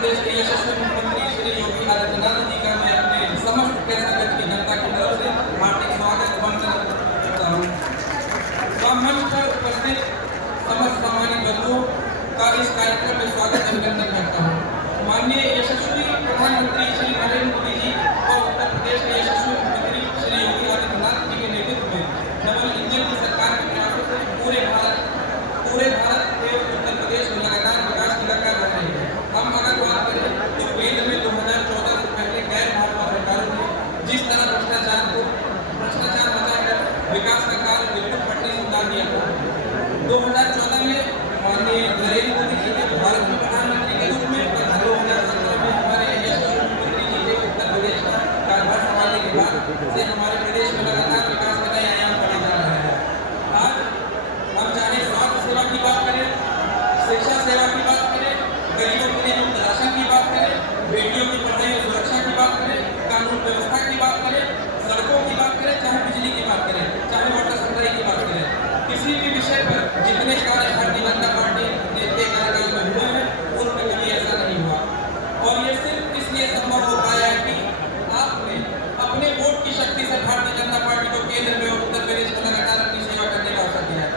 प्रदेश के यशस्वी मुख्यमंत्री श्री योगी आदित्यनाथ जी का मैं अपने समस्त कैसागंज की जनता की तरफ से हार्दिक स्वागत वंदन करता हूँ। मंच पर उपस्थित समस्त सम्मानित बंधुओं का इस कार्यक्रम में स्वागत अभिनंदन करता हूँ। माननीय यशस्वी प्रधानमंत्री श्री नरेंद्र मोदी जी और उत्तर प्रदेश के यशस्वी मुख्यमंत्री श्री योगी आदित्यनाथ जी के नेतृत्व में डबल इंजन की सरकार के प्रयासों से पूरे भारत एवं उत्तर प्रदेश में लगातार विकास की लगा रहे हैं। हम अगर बात करें तो केंद्र में 2014 से पहले गैर भाजपा सरकारों ने जिस तरह भ्रष्टाचार मचाकर विकास का कार्य बिल्कुल पटरी से उतार दिया था। 2014 में माननीय नरेंद्र मोदी जी के भारत में प्रधानमंत्री के रूप में और 2017 में हमारे यशस्वी मुख्यमंत्री जी के उत्तर प्रदेश का कार्यभार संभालने के बाद से हमारे प्रदेश में लगातार विकास का नए आयाम बढ़े जा रहा है। आज हम चाहे स्वास्थ्य सेवा की बात करें, शिक्षा सेवा की बात करें, गरीबों के लिए मुफ्त राशन की बात करें, बेटियों की पढ़ाई और सुरक्षा की बात करें, कानून व्यवस्था की बात करें, सड़कों की बात करें, चाहे बिजली की बात करें, चाहे वाटर सप्लाई की बात करें, किसी भी विषय पर जितने कार्य भारतीय जनता पार्टी के कार्यकाल में हुए हैं उनमें कभी ऐसा नहीं हुआ। और ये सिर्फ इसलिए संभव हो पाया है कि आपने अपने वोट की शक्ति से भारतीय जनता पार्टी को केंद्र में और उत्तर प्रदेश में लगातार अपनी सेवा करने का अवसर दिया है।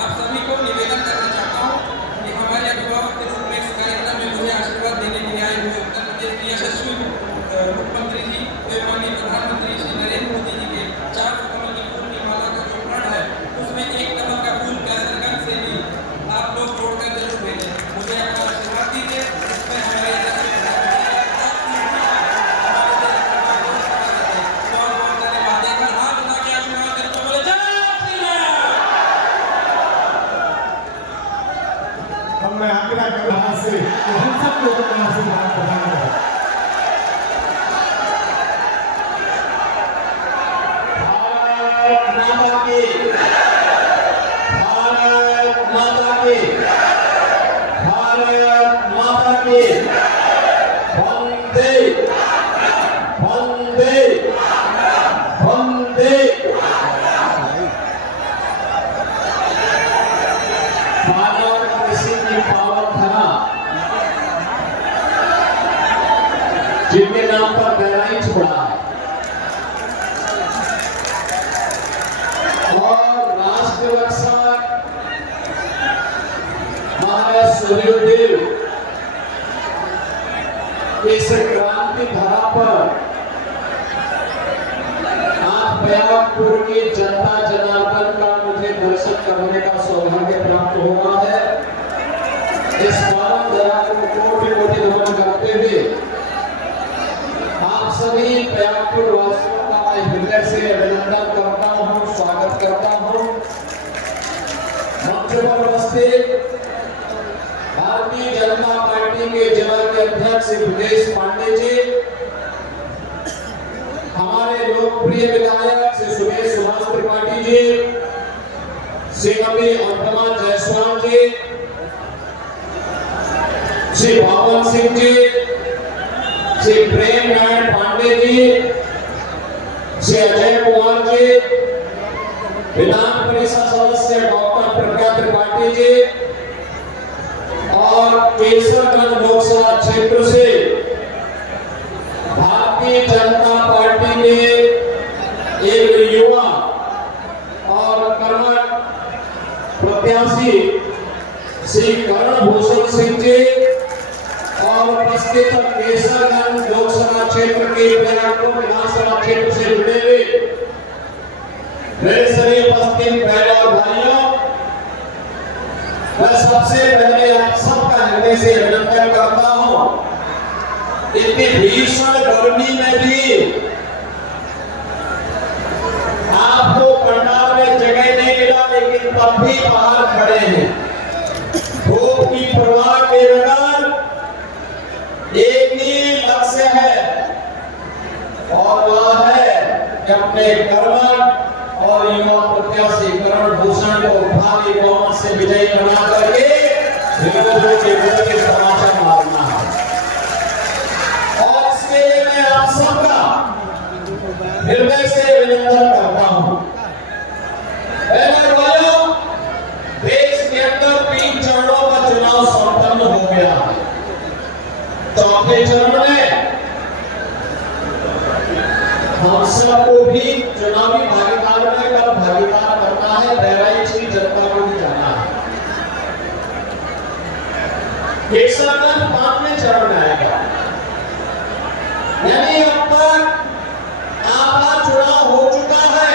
आप सभी को निवेदन करना चाहता हूँ कि हमारे अभिभावक के रूप में इस कार्यक्रम में मुझे आशीर्वाद देने के लिए आए हुए उत्तर प्रदेश के यशस्वी मुख्यमंत्री जी एवं माननीय प्रधानमंत्री श्री नरेंद्र मोदी जी के 400 कमल की फूल की माला का जो प्रण है उसमें एक कमल का फूल कैसरगंज से भी आप लोग तोड़कर जरूर भेजें। मुझे आपका आशीर्वाद दीजिए। इसमें हमारे मैं आग्रह कर रहा से हम सब लोगों को आशीर्वाद प्रदान करें। भारत माता की वंदे वंदे वंदे। जिनके नाम पर गहराई छोड़ा है और राष्ट्र रक्षक महाराज सूर्यदेव इस क्रांति धारा पर आज बैराकपुर की जनता जनार्दन का मुझे दर्शन करने का सौभाग्य प्राप्त हुआ है। इस परम दया को कोटि-कोटि नमन करते हुए आप सभी बैराकपुर वासियों का मैं हृदय से अभिनंदन करता हूं, स्वागत करता हूं। मंच पर उपस्थित भारतीय जनता पार्टी के जिला के अध्यक्ष ब्रजेश पांडे जी, हमारे लोकप्रिय विधायक श्री सुरेश सुभाष त्रिपाठी जी, श्रीमती अनुपमा जायसवाल जी, श्री भवन सिंह जी, श्री प्रेम नारायण पांडे जी, श्री अजय कुमार जी, विधान परिषद सदस्य डॉक्टर प्रज्ञा त्रिपाठी जी और केसरगंज लोकसभा क्षेत्र से भारतीय जनता पार्टी के एक युवा और कर्मठ प्रत्याशी श्री करण भूषण सिंह जी और उपस्थित केसरगंज लोकसभा क्षेत्र के बैराकपुर विधानसभा क्षेत्र से जुड़े हुए मेरे सभी उपस्थित बहनों और भाइयों, मैं सबसे पहले आप सबका हृदय से अभिनंदन करता हूं। इतनी भीषण गर्मी में भी आपको पंडाल में जगह नहीं मिला, लेकिन तब भी बाहर खड़े हैं। धूप की परवाह के बगैर एक ही लक्ष्य है और वह है कि अपने कर्मठ और युवा प्रत्याशी करण भूषण को भारी बहुमत से विजयी बना करके विरोधियों के विरुद्ध तमाचा मारना है। और इसके लिए मैं आप सबका हृदय से अभिनंदन करता हूं। देश के अंदर 3 चरणों का चुनाव संपन्न हो गया। तो हम सबको भी चुनावी भागीदार में कल भागीदार करना है। बहराइच की जनता को भी जाना है। केसरगंज 5वें चरण में आएगा। यानी अब तक आपका चुनाव हो चुका है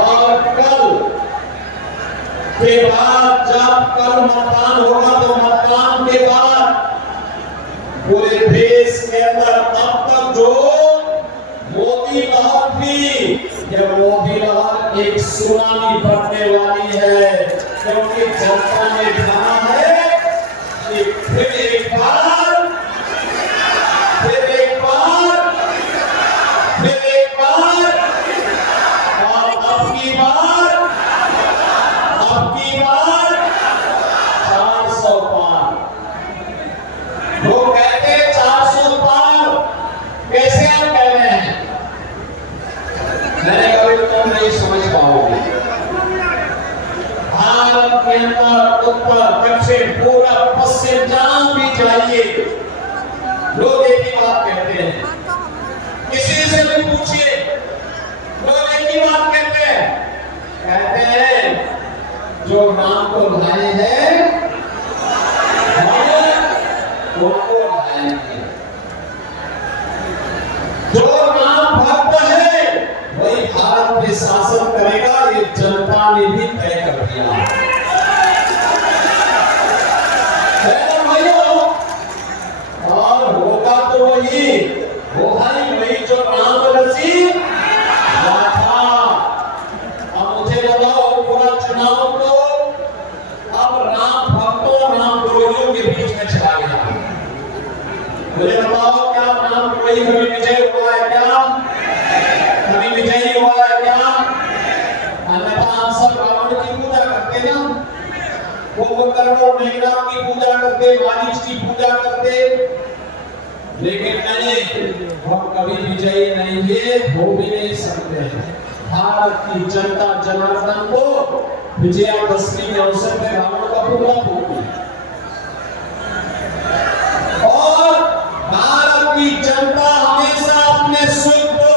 और कल के बाद जब कल मतदान होगा तो मतदान के बाद पूरे देश के अंदर तब तक जो मोदी लहर थी, ये मोदी लहर एक सुनामी बनने वाली है, क्योंकि जनता ने कहा है कि फिर एक बार और अब की बार 400 पार। वो कहते 400 पार कैसे आप कह रहे हैं? मैंने कभी तुम नहीं समझ पाओगे। भारत के अंदर उत्तर दक्षिण पूरब पश्चिम जहां भी जाइए लोग एक ही बात कहते हैं। किसी से भी पूछिए लोग एक ही बात कहते हैं जो नाम को लाए हैं उनको लाएंगे। जो नाम भक्त है वही भारत में शासन करेगा, ये जनता ने भी तय कर दिया है। और होगा तो वही जो नाम रची था। अब मुझे बताओ पूरा चुनाव तो अब राम भक्तों राम द्रोहियों के बीच में चला गया। मुझे बताओ क्या राम द्रोही कभी विजय हुआ है क्या? कभी विजयी हुआ है क्या? अन्यथा हम सब रावण की पूजा करते ना, वो करोड़ मेघनाथ की पूजा करते, मारीच की पूजा करते, लेकिन नहीं, हम कभी विजयी नहीं हुए, हो भी नहीं सकते। भारत की जनता जनार्दन को विजयादशमी के अवसर में रावण का पुतला फूंक दिया और भारत की जनता हमेशा अपने सुख को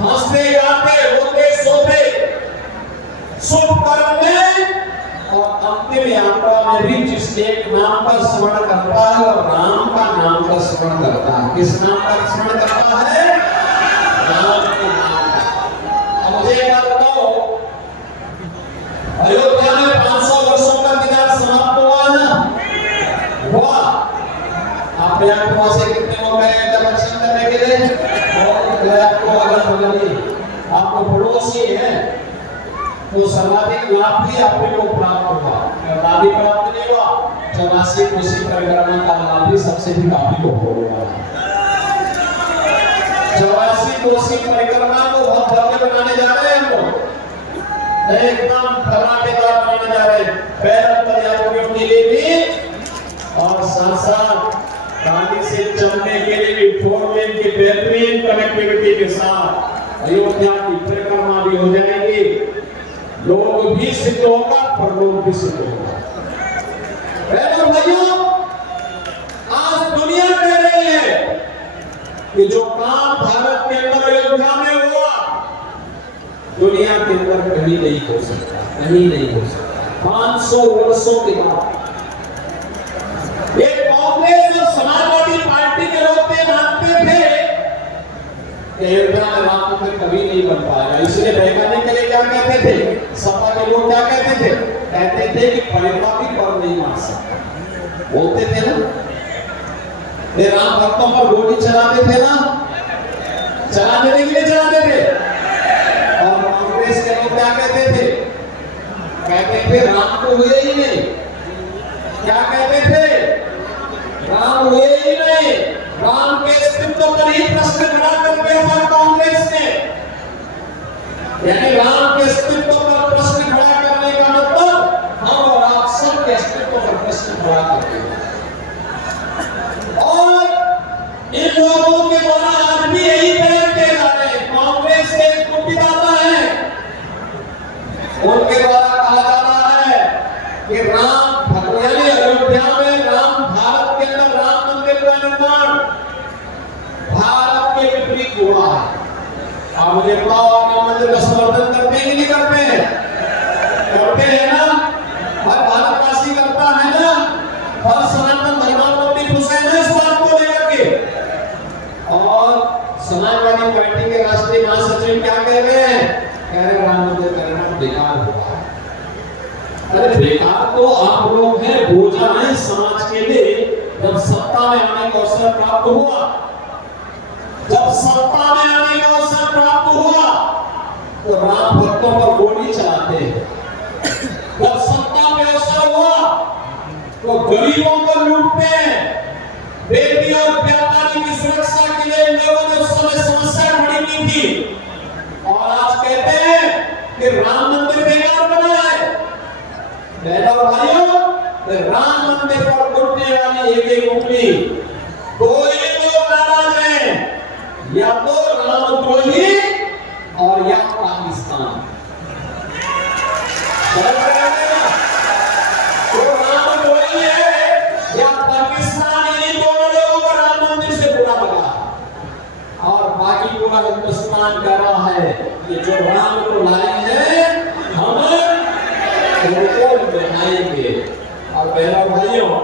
हंसते गाते रोते सोते शुभ कर्म में और अंतिम यात्रा में भी जिस एक नाम का स्मरण करता है और राम का नाम का स्मरण करता है। किस नाम का स्मरण करता है? राम के नाम का। अब मुझे एक बात बताओ, अयोध्या में 500 वर्षों का विकास समाप्त हुआ ना? हुआ। आप प्रयागराज से कितने लोग गए दर्शन करने के लिए? और आपको अगल बगल आपको पड़ोसी है तो सर्वाधिक लाभ भी आपको को प्राप्त होगा। लाभ भी प्राप्त नहीं हुआ, 84 कोसी परिक्रमा का लाभ भी सबसे भी काफी को होगा। 84 कोसी परिक्रमा को बहुत भव्य बनाने जा रहे हैं हम लोग, एकदम धमाकेदार बनाने जा रहे हैं। पैदल पर्यटकों के लिए भी और साथ गाड़ी से चलने के लिए भी 4 लेन की बेहतरीन कनेक्टिविटी के साथ अयोध्या की परिक्रमा भी हो जाएगी। लोग भी सिद्ध होगा और लोग भी सिद्ध होगा। भाइयों, आज दुनिया कह रही है कि जो काम भारत के अंदर अयोध्या में हुआ दुनिया के अंदर कहीं नहीं हो सकता, कहीं नहीं हो सकता। 500 वर्षों के बाद एक कांग्रेस और समाजवादी पार्टी के लोग मानते थे अयोध्या में राम मंदिर कभी नहीं बन पाएगा, इसलिए बैठाने के लिए क्या कहते थे? सपा के लोग क्या कहते थे? कहते थे कि परिवार भी पर नहीं मार सकता, बोलते थे ना। ये राम भक्तों पर गोली चलाते थे ना, चलाने के लिए चलाते थे। और कांग्रेस के लोग क्या कहते थे? कहते थे राम तो हुए ही नहीं। क्या कहते थे? राम हुए ही नहीं। राम के अस्तित्व पर ही प्रश्न खड़ा करके हुआ कांग्रेस ने, यानी राम के अस्तित्व पर प्रश्न खड़ा करने का मतलब हम और आप सब के अस्तित्व पर प्रश्न खड़ा करते हैं। और इन लोगों के द्वारा आज भी यही बयान दिए जा रहे हैं। कांग्रेस के कुटिदाता हैं, उनके द्वारा कहा जा रहा है कि राम भगवान अयोध्या में राम भारत के अंदर राम मंदिर का निर्माण भारत के के विपरीत हुआ है। आप मुझे बताओ, आप राम मंदिर का समर्थन करते हैं कि नहीं करते हैं? करते हैं ना? हर भारतवासी करता है ना? हर सनातन धर्मावलंबी खुश है ना इस बात को लेकर के? और समाजवादी पार्टी के राष्ट्रीय महासचिव क्या कह रहे हैं? कह रहे राम मंदिर करना बेकार हुआ। अरे बेकार तो आप लोग हैं, बोझा है समाज के लिए। जब सत्ता में आने का अवसर प्राप्त हुआ, जब सत्ता में आने का अवसर प्राप्त हुआ तो राम भक्तों पर गोली चलाते हैं। जब सत्ता में अवसर हुआ तो गरीबों को लूटते हैं। बेटी और व्यापारी की सुरक्षा के लिए लोगों ने उस समय समस्या खड़ी की थी, और आज कहते हैं कि राम मंदिर बेकार बना है। भाइयों, राम मंदिर पर उठने वाली एक उंगली, कोई लोग नाराज हैं, या तो रामद्रोही और या पाकिस्तान। तो रामद्रोही है या पाकिस्तान, इन दोनों लोगों को राम मंदिर से बुरा लगा, और बाकी पूरा हिंदुस्तान कह रहा है कि जो राम को लाए हैं हम उनको बनाएंगे। और बहनों भाइयों,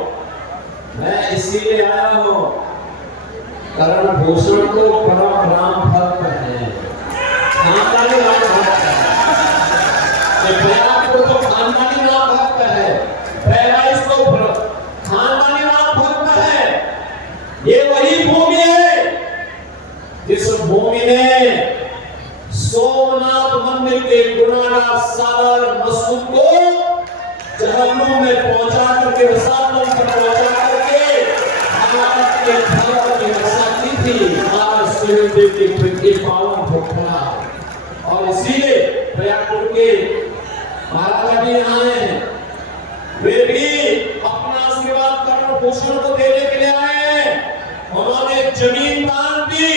मैं इसीलिए आया हूं, करण भूषण को परम राम भक्त है, खानदानी राम भक्त है। प्रयाग तो खानदानी राम भक्त है, बहराइच तो खानदानी राम भक्त है। ये वही भूमि है जिस भूमि ने सोमनाथ मंदिर के गुनाहगार सागर मसूद को जहन्नुम में पहुंचा करके, रसातल तक पहुंचा करके भारत के धर्म की रक्षा की थी। महाराज सूर्यदेव के पावन भोगना, और इसीलिए प्रयागपुर के महाराजा भी आए हैं, वे भी अपना आशीर्वाद करण भूषण को देने के लिए आए हैं। उन्होंने जमीन दान दी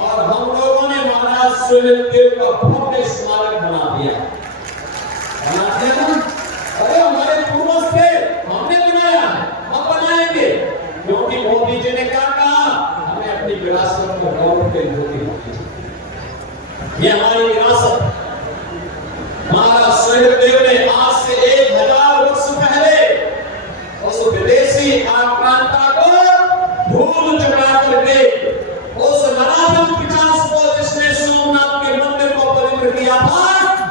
और हम लोगों ने महाराज सूर्यदेव का भव्य स्मारक बना दिया ना? अरे हमारे पूर्वज थे, हमने बनाया, हम बनाएंगे, क्योंकि मोदी जी ने क्या कहा? हमें अपनी विरासत को गौरव के लिए, ये हमारी विरासत। महाराज सूर्यदेव ने आज से 1000 वर्ष पहले उस विदेशी आक्रांता को धूल चढ़ा करके, उस नराधम पिशाच को जिसने सोमनाथ के मंदिर को पवित्र किया था,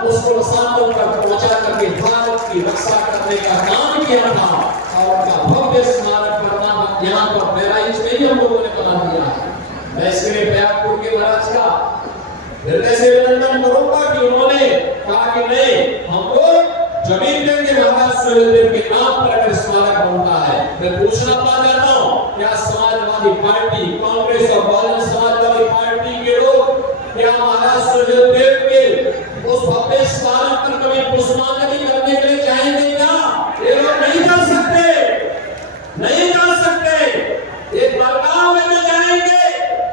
उसको रसातल तक पहुंचा करके भारत की रक्षा करने का काम किया था, और उनका भव्य स्मारक करना यहाँ पर बहराइच में ही हम लोगों ने बना दिया। मैं इसके लिए प्रयागपुर के महाराज का हृदय से अभिनंदन करूंगा कि उन्होंने कहा कि नहीं, हमको जमीन देंगे, महाराज सूर्यदेव के नाम पर अगर स्मारक बनता है। मैं पूछना चाहता हूँ, क्या समाजवादी पार्टी, कांग्रेस और बहुजन समाजवादी पार्टी के लोग क्या महाराज सूर्यदेव के उस भव्य स्मारक पर कभी पुष्पांजलि करने के लिए जाएंगे क्या? ये लोग नहीं कर सकते, नहीं कर सकते। एक दरगाह में तो जाएंगे,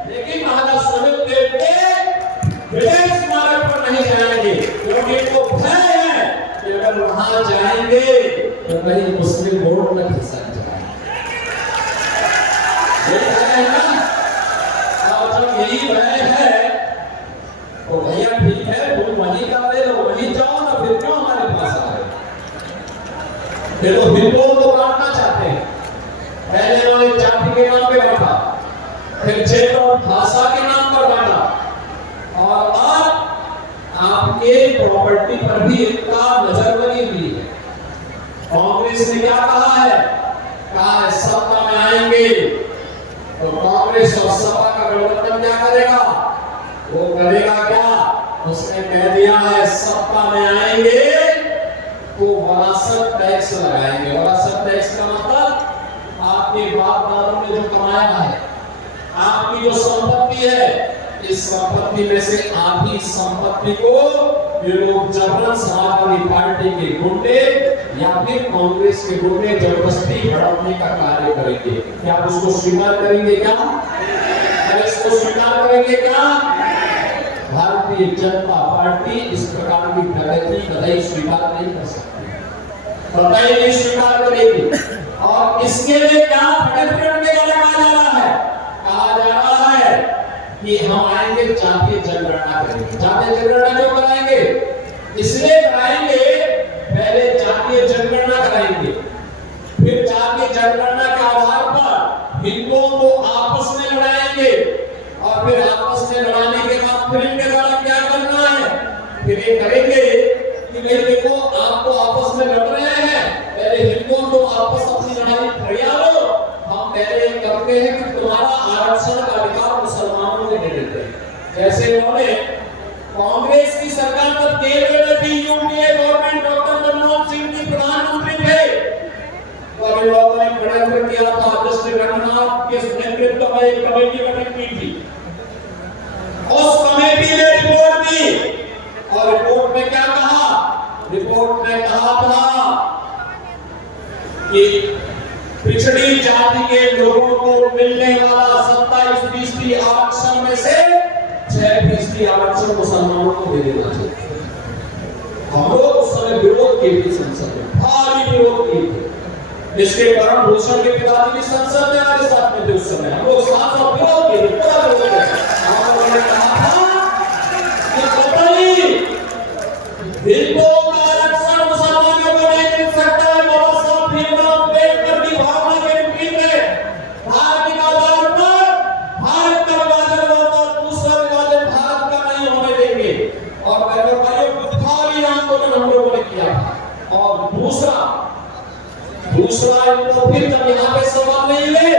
लेकिन महाराज सूर्यदेव के विजय स्मारक पर नहीं जाएंगे, क्योंकि वो भय है कि अगर वहां जाएंगे तो कहीं मुस्लिम वोट न खिसक जाए। और जब यही भय है तो भैया ठीक है, तुम वहीं का ले लो, वहीं जाओ ना, फिर क्यों हमारे पास आ रहे? ये तो हिंदुओं को काटना चाहते हैं। पहले उन्होंने जाति के नाम पे बांटा, फिर क्षेत्र और भाषा के नाम पर बांटा, और अब आपके प्रॉपर्टी पर भी इनका नजर बनी हुई है। कांग्रेस ने क्या कहा है? कहा है सत्ता में आएंगे तो कांग्रेस और सपा का गठबंधन क्या करेगा? वो करेगा क्या? उसने कह दिया है सत्ता में आएंगे तो वरासत टैक्स लगाएंगे। वरासत टैक्स का मतलब आपके बाप दादों ने जो कमाया है, आपकी जो संपत्ति है, इस संपत्ति में से आधी संपत्ति को ये लोग जबरन समाजवादी पार्टी के गुंडे या फिर कांग्रेस के गुंडे जबरदस्ती हड़पने का कार्य करेंगे। क्या आप उसको स्वीकार करेंगे? क्या इसको स्वीकार करेंगे? क्या भारतीय जनता पार्टी इस प्रकार की प्रगति कतई स्वीकार नहीं कर सकती, कतई नहीं स्वीकार करेगी। और इसके लिए क्या फटक करने का लगा जा रहा है? कहा जा रहा है कि हम आएंगे जातीय जनगणना करेंगे। जातीय जनगणना क्यों कराएंगे? इसलिए कराएंगे, पहले जातीय जनगणना कराएंगे, फिर जातीय जनगणना के आधार पर हिंदुओं को आपस में लड़ाएंगे, और फिर आपस में लड़ाने के बाद फिर इनके द्वारा क्या करना है, फिर ये करेंगे कि भाई देखो आपको आपस में लड़ रहे हैं, पहले हिंदुओं को आपस अपनी लड़ाई फरिया लो, हम पहले करते हैं कि तुम्हारा आरक्षण का अधिकार मुसलमानों को दे देते हैं। जैसे उन्होंने कांग्रेस की सरकार तब केंद्र में थी, UPA government, doctor Manmohan Singh ji प्रधानमंत्री थे, तो इन लोगों ने खड़ा किया था जस्टिस रघुनाथ के नेतृत्व में एक कमेटी गठित की थी। उस कमेटी ने रिपोर्ट दी, और रिपोर्ट में क्या कहा? रिपोर्ट में कहा था कि पिछड़ी जाति के लोगों को मिलने वाला 27% आरक्षण में से 6% आरक्षण मुसलमानों को दे देना चाहिए। हम लोग उस समय विरोध किए थे, संसद में भारी विरोध किए थे, जिसके कारण भूषण के पिताजी भी संसद में हमारे साथ में थे। उस समय हम लोग साथ साथ विरोध किए थे, पूरा विरोध किया। हमने कहा था कि कतई हिंदुओं का आरक्षण मुसलमानों को नहीं मिल सकता है। बाबा साहब भीमराव अम्बेडकर की भावना के विपरीत है। भारत के आधार पर भारत का विभाजन हुआ था, दूसरा विभाजन भारत का नहीं होने देंगे, और बहनों भाइयों भारी आंदोलन हम लोगों ने किया। और दूसरा इनको फिर जब यहाँ पे सवाल नहीं ले,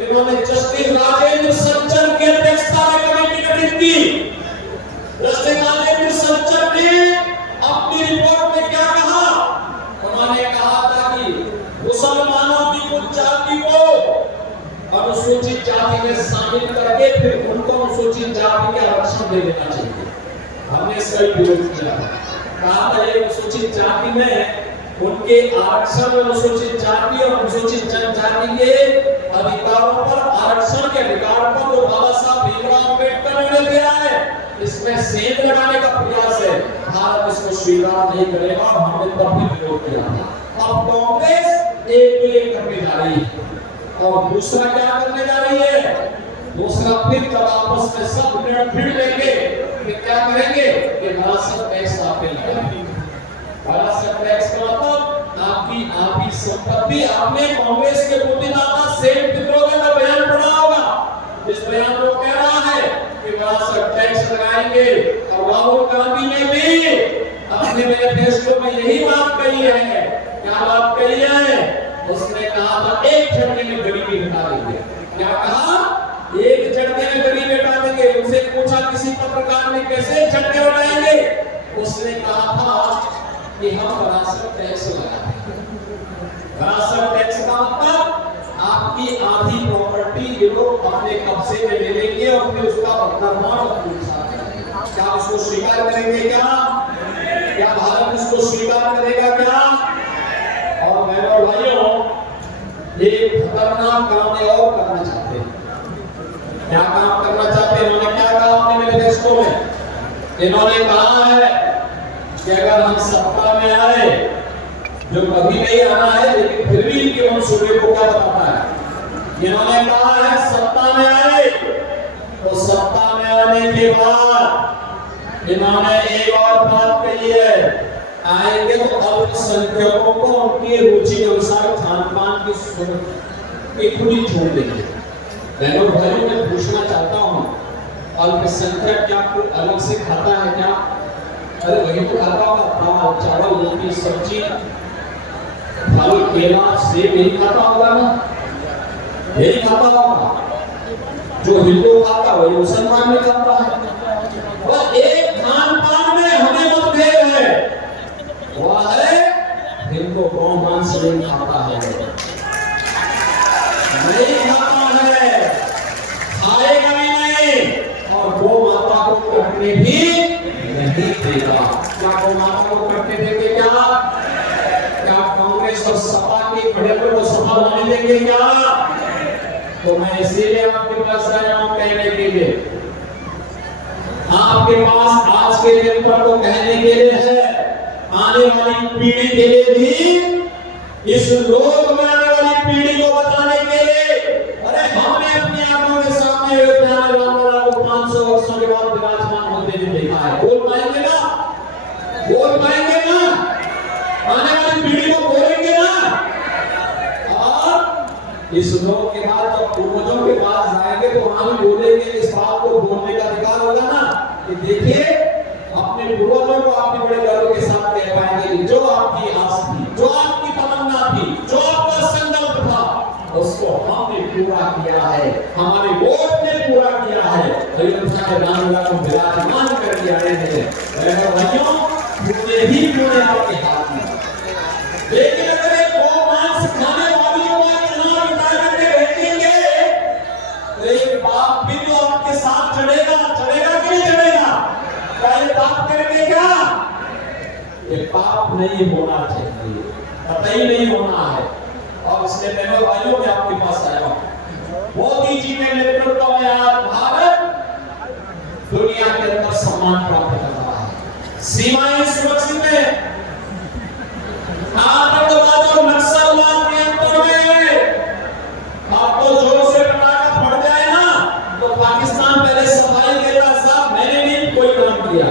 इन्होंने जस्टिस राजेंद्र सज्जन की अध्यक्षता में कमेटी गठित की। जस्टिस राजेंद्र सज्जन ने अपनी रिपोर्ट में क्या कहा? उन्होंने कहा था कि मुसलमानों की कुछ जाति को अनुसूचित जाति में शामिल करके फिर उनको अनुसूचित जाति के आरक्षण दे देना चाहिए। हमने इसका विरोध किया, कहा था ये अनुसूचित जाति में उनके आरक्षण में अनुसूचित जाति और अनुसूचित जनजाति के अधिकारों पर, आरक्षण के अधिकार पर जो बाबा साहब भीमराव अम्बेडकर ने दिया है, इसमें सेंध लगाने का प्रयास है। भारत इसको स्वीकार नहीं करेगा, और हमने तब भी विरोध किया था। अब कांग्रेस एक करने जा रही है, और दूसरा क्या करने जा रही है? दूसरा फिर जब आपस में सब भिड़ लेंगे, फिर क्या करेंगे? कि विरासत टैक्स शामिल करेंगे। विरासत टैक्स का मतलब आपकी संपत्ति। आपने कांग्रेस के बुद्धिदाता सेठ पित्रोदा का बयान पढ़ा होगा, इस बयान को कह रहा है कि विरासत टैक्स लगाएंगे। और राहुल गांधी ने भी अपने मैनिफेस्टो में यही बात कही है। क्या बात कही है? उसने कहा था एक झटके में गरीबी हटा देंगे। क्या कहा? एक झटके में गरीबी हटा देंगे। उनसे पूछा किसी पत्रकार ने कैसे झटके हटाएंगे? उसने कहा था कि हम विरासत टैक्स लगाएंगे। विरासत टैक्स का मतलब आपकी आधी प्रॉपर्टी ये लोग अपने कब्जे में ले लेंगे, और फिर उसका निर्माण अपने साथ करेंगे। क्या उसको स्वीकार करेंगे? क्या भारत इसको स्वीकार करेगा? क्या? और बहनों और भाइयों, एक खतरनाक काम ये और करना चाहते हैं। क्या काम करना चाहते हैं? इन्होंने क्या कहा अपने मैनिफेस्टो में? इन्होंने कहा है कि अगर हम सत्ता में आए, जो कभी नहीं आना है लेकिन फिर भी इनके मंसूबे को क्या बताता है? इन्होंने कहा है सत्ता में आए, तो सत्ता में आने के बाद इन्होंने एक और बात कही है, आएंगे तो अल्पसंख्यकों को उनकी रुचि के अनुसार खान पान की खुद ही छोड़ देंगे। बहनों भाइयों, मैं पूछना चाहता हूँ, अल्पसंख्यक क्या कोई अलग से खाता है क्या? अरे वही तो खाता होगा, दाल चावल रोटी सब्जी फल केला सेब यही खाता होगा ना, यही खाता होगा। जो हिंदू खाता वही मुसलमान भी खाता है। और एक खान पान में हमें मतभेद है, वह है हिंदू गौ मांस नहीं खाता है, नहीं खाता है, खाएगा भी नहीं, और गौ माता को कटने भी नहीं देगा। क्या गौ माता को कटने देंगे? क्या कांग्रेस और सपा के खड़े को सफल होने देंगे? क्या? तो मैं इसीलिए आपके पास आया हूं कहने के लिए, आपके पास आज के दिन पर तो कहने के लिए है, आने वाली पीढ़ी के लिए भी, इस लोक में आने वाली पीढ़ी को बताने के लिए। अरे हमने अपनी आंखों के सामने वर्षों के बाद विराजमान होते हुए देखा है। बोल पाएंगे ना? बोल पाएंगे ना? आने वाली पीढ़ी को बोलेंगे ना? और इस लोग के बाद जब पूर्वजों के पास जाएंगे तो वहां भी बोलेंगे, इस बात को बोलने का अधिकार होगा ना कि देखिए अपने पूर्वजों को आपने बड़े गर्व के साथ कह पाएंगे कि जो आपकी आस थी, जो आपकी तमन्ना थी, जो आपका संकल्प था, उसको हमने पूरा किया है, हमारे वोट ने पूरा किया है। अयोध्या के रामलला को विराजमान कर दिया है। भाइयों, पुण्य ही पुण्य आपके हाथ में। लेकिन अगर एक गौ मांस खाने वालियों का चुनाव बिता करके भेजेंगे तो एक बाप भी तो आपके साथ चढ़ेगा, चढ़ेगा कि नहीं चढ़ेगा? क्या ये बात करेंगे क्या? ये पाप नहीं होना चाहिए, कतई नहीं होना है। और इसलिए बहनों भाइयों मैं आपके पास आया हूं। मोदी जी के नेतृत्व में आज भारत दुनिया के अंदर सम्मान प्राप्त कर रहा है, सीमाएं सुरक्षित है, आतंकवाद और नक्सलवाद नियंत्रण में। आपको जोर से पटाखा फट जाए ना तो पाकिस्तान पहले सफाई देता, साहब मैंने नहीं कोई काम किया,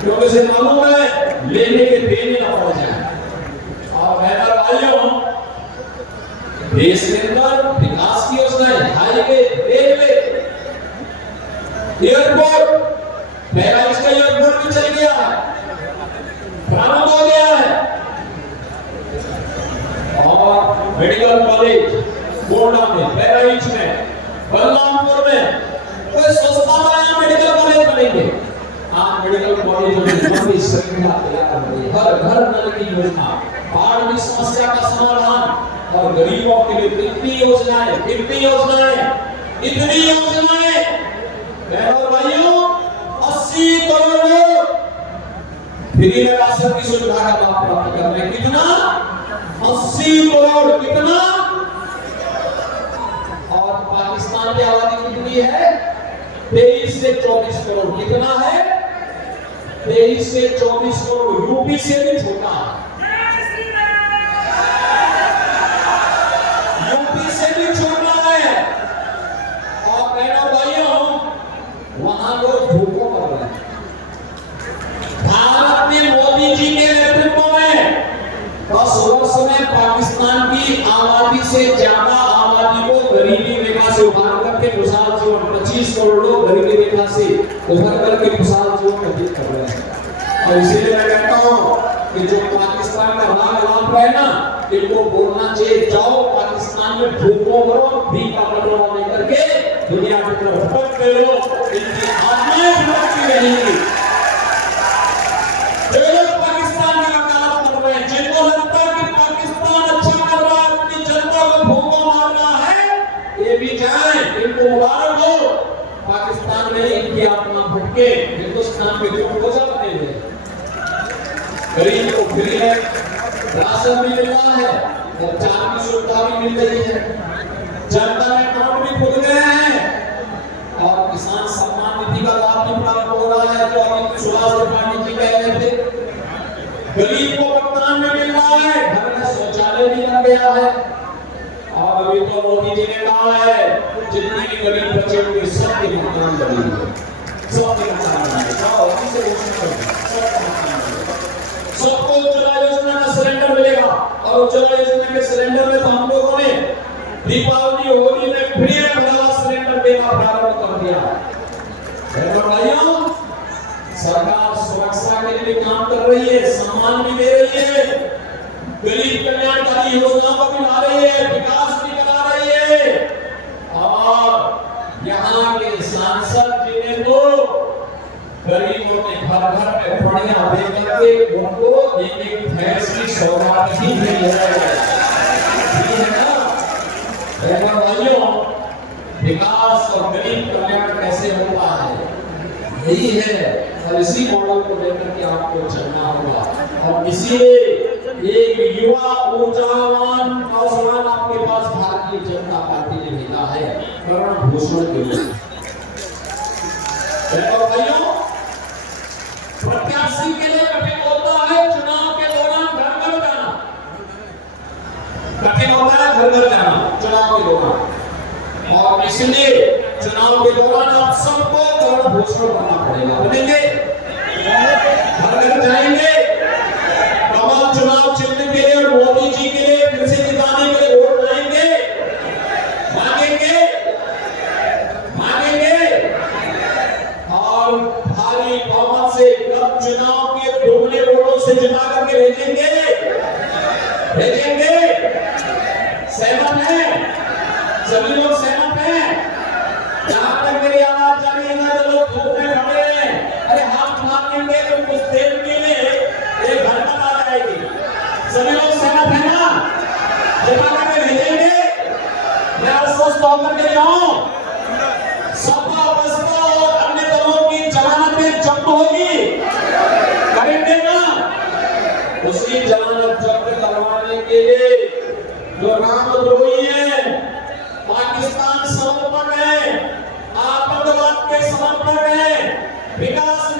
क्योंकि उसे मालूम है लेने के देने ना पड़ जाए। और बहनों भाइयों, देश के अंदर विकास की योजनाएं, हाईवे, रेलवे, एयरपोर्ट, पहला इसका एयरपोर्ट भी चल गया है, प्रारंभ हो गया है। और मेडिकल कॉलेज गोंडा में, बहराइच में, बलरामपुर में, कोई सोचता था यहाँ मेडिकल कॉलेज बनेंगे। आज मेडिकल कॉलेज में लंबी श्रृंखला तैयार हो रही है। हर घर नल की योजना, बाढ़ की समस्या का समाधान, और गरीबों के लिए कितनी योजनाएं, कितनी योजनाएं, इतनी योजनाएं। बहनों भाइयों, 80 करोड़ लोग फ्री में राशन की सुविधा का लाभ प्राप्त कर रहे हैं। कितना? 80 करोड़। कितना? और पाकिस्तान की आबादी कितनी है? 23 से 24 करोड़। कितना है? 23 से 24 करोड़। यूपी से भी छोटा है, यूपी से भी छोटा है। और बहनों भाइयों, वहां लोग भूखों मर रहे हैं। भारत ने मोदी जी के नेतृत्व में 10 वर्ष में पाकिस्तान की आबादी से ज्यादा आबादी को गरीबी रेखा से उभार करके खुशहाल जीवन, 25 करोड़ लोग गरीबी रेखा से उभर करके खुशहाल जीवन व्यतीत कर रहे हैं। और इसीलिए मैं कहता हूं कि जो पाकिस्तान का राग लाभ है ना, इनको बोलना चाहिए, जाओ पाकिस्तान में भूखों मरो, भीख का बटोरा लेकर के दुनिया की तरफ भटकते रहो, इनकी आत्माएं भटकती रहेंगी। जो लोग पाकिस्तान में वकालत कर रहे हैं, जिनको लगता है कि पाकिस्तान अच्छा कर रहा है, अपनी जनता को भूखों मार रहा है, ये भी जाए, इनको मुबारक हो। पाकिस्तान में इनकी आत्मा भटके, हिंदुस्तान में जो रोजा बने हुए, गरीब को फ्री है, राशन भी मिल रहा है, और चार की सुविधा भी मिल रही है, जनता में अकाउंट भी खुल गए हैं, और किसान सम्मान निधि का लाभ भी प्राप्त हो रहा है, जो अभी सुभाष त्रिपाठी जी कह रहे थे। गरीब को मकान में मिल रहा है, घर में शौचालय भी बन गया है। और अभी तो मोदी जी ने कहा है जितने भी गरीब बच्चे होंगे सबके मकान बनेंगे, सबके मकान बनेंगे, सबको उज्ज्वला योजना का सिलेंडर मिलेगा। और उज्ज्वला योजना के सिलेंडर में तो हम लोगों ने दीपावली होली में फ्री में भरा सिलेंडर देना प्रारंभ कर दिया। भाइयों, सरकार सुरक्षा के लिए काम कर रही है, सम्मान भी दे रही है, गरीब कल्याणकारी योजनाओं को भी ला रही है, विकास भी करा रही है। और यहाँ के सांसद जी ने तो गरीबों के घर घर में बढ़िया दे करके उनको एक भैंस की सौगात ही दी है। भाइयों, विकास और गरीब कल्याण कैसे होता है, यही है, और इसी मॉडल को लेकर के आपको चलना होगा। और इसीलिए एक युवा ऊर्जावान नौजवान आपके पास भारतीय जनता पार्टी ने भेजा है करण भूषण के लिए। भाइयों, प्रत्याशी के लिए कठिन होता है चुनाव के दौरान घर घर जाना, कठिन होता है घर घर जाना चुनाव के दौरान। और इसलिए चुनाव के दौरान आप सबको कर्ण घोषणा करना पड़ेगा। बनेंगे, घर घर जाएंगे, कमल चुनाव चिन्ह के लिए और मोदी जी के लिए फिर से जिताने के लिए वोट लाएंगे, मांगेंगे और भारी बहुमत से कब चुनाव के दोगुने वोटों से जिता करके भेजेंगे। सहमत है? सभी लोग सहमत हैं? जहां तक मेरी आवाज जा रही है ना, लोग धूप में खड़े हैं, अरे हाथ मांगेंगे तो कुछ देर के लिए एक घटना आ जाएगी। सभी लोग सहमत है ना? जिता करके भेजेंगे। मैं आश्वस्त होकर के जाऊं, सपा बसपा और अन्य दलों की जमानतें जब्त होगी, करेंगे ना? उसी जमानत जब्त करवाने के लिए जो रामद्रोही है, पाकिस्तान समर्पक है, आतंकवाद के समर्पक है, विकास